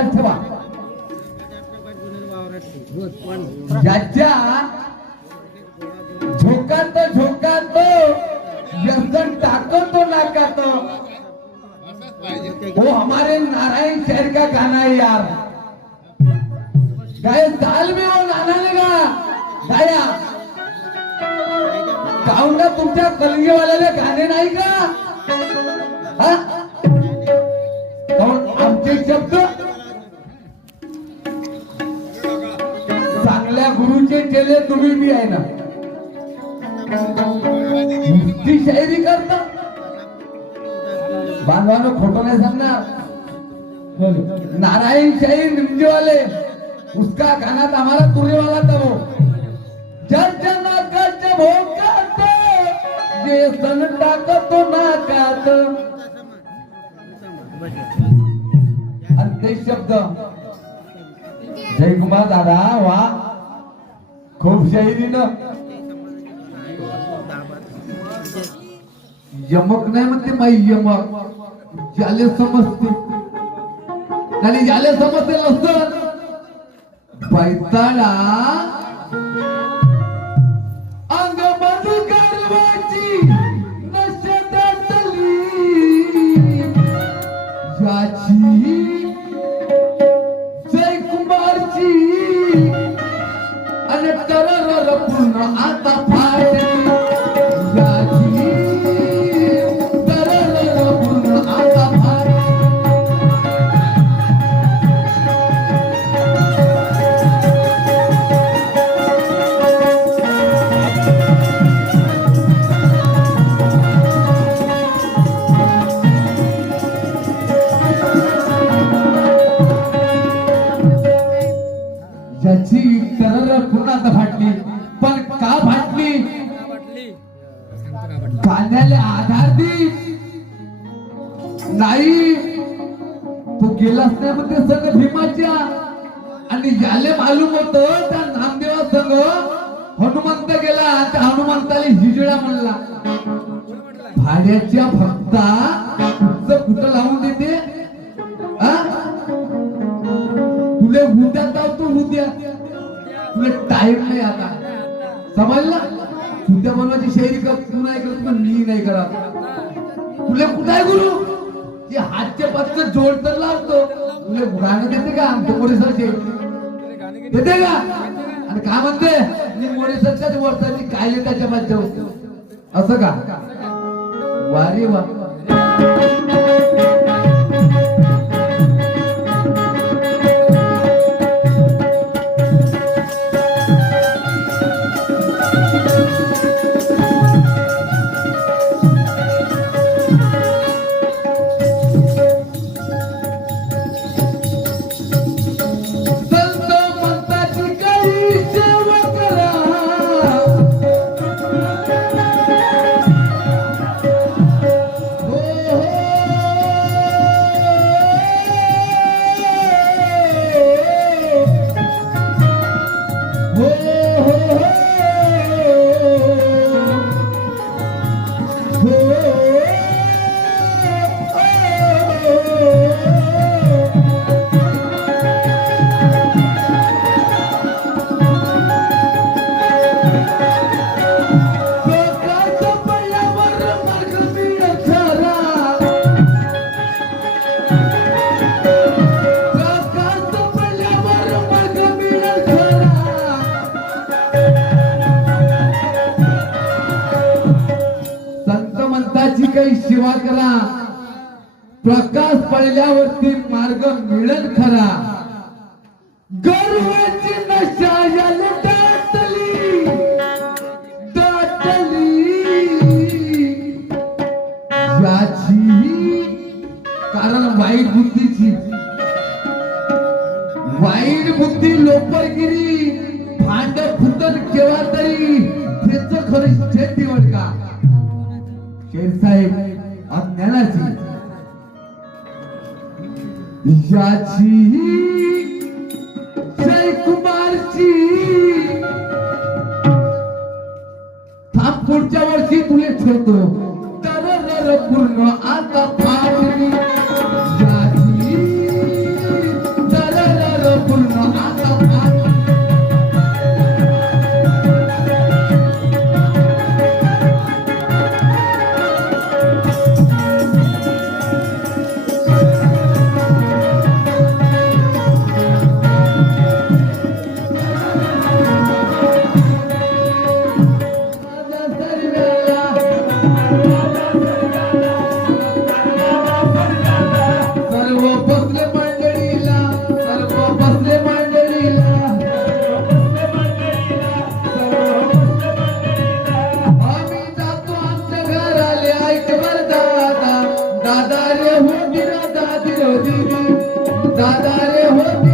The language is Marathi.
लक्षात ठेवा. ज्याच्या झोकात व्यसन टाकतो नाकात, वो हमारे नारायण शहर का गाना है यार. गाय साल में वो नाना ने गाया गाऊंगा तुमच्या कलगीवाल्याला गाणे नाही का? आमचे शब्द चांगल्या गुरुचे केले तुम्ही बी आहे ना. ती शायरी करता बांधवानो, खोटं नाही सांगणार. नारायण शाहीर निमजे वाले उसका गाना था हमारा तुरे वाला था वो. नाकात भोकात जे सन टाकतो नाकात. आणि ते शब्द जयकुमार दादा वा खूप शाहिरीनं यमक नाही म्हणते माई यमक ज्याले समजते आणि ज्याले समजते नसतं बैताळा अंग मधु गारवाची नशेतातली याची जयकुमारची आणि तरर पूर्ण आता फाटली. फाटली पण का फाटली? गाण्याला आधार दी नाही. तू गेलास नाही म्हणते संघ भीमाच्या. आणि याले मालूम होत त्या नामदेवा संघ हनुमंत गेला. त्या हनुमंताला हिजडा म्हणला. भाड्याच्या भक्ता कुठं लावून देते? तुले उद्या जाऊ, तू उद्या तुला टाइम नाही आता. समजला? उद्या बनवायची शायरी कर, तू नाही करत पण मी नाही करत. तुला कुठं आहे गुरु? ते हातचे पत्ते जोड तर लावतो. तुला गाणं देते का? आमच्या मोरेसरचे देते का? आणि काय म्हणते मी मोरेसरच्याच वरचा मी कायले त्याच्या माझ्या असं का? वारी वा. काही सेवा करा. प्रकाश पडल्यावरती मार्ग मिळेल खरा. गर्वाची नशा याला दाटली याची कारण वाईट बुद्धी लोपरगिरी भांड फुटल केव्हा तरी त्याच खरं शेती वडका. शेरसाहेब अज्ञानाची याची जयकुमारची थांब पुढच्या वर्षी तुले ठेवतो. तर पूर्ण आता फाटली याची होती दादा रे होती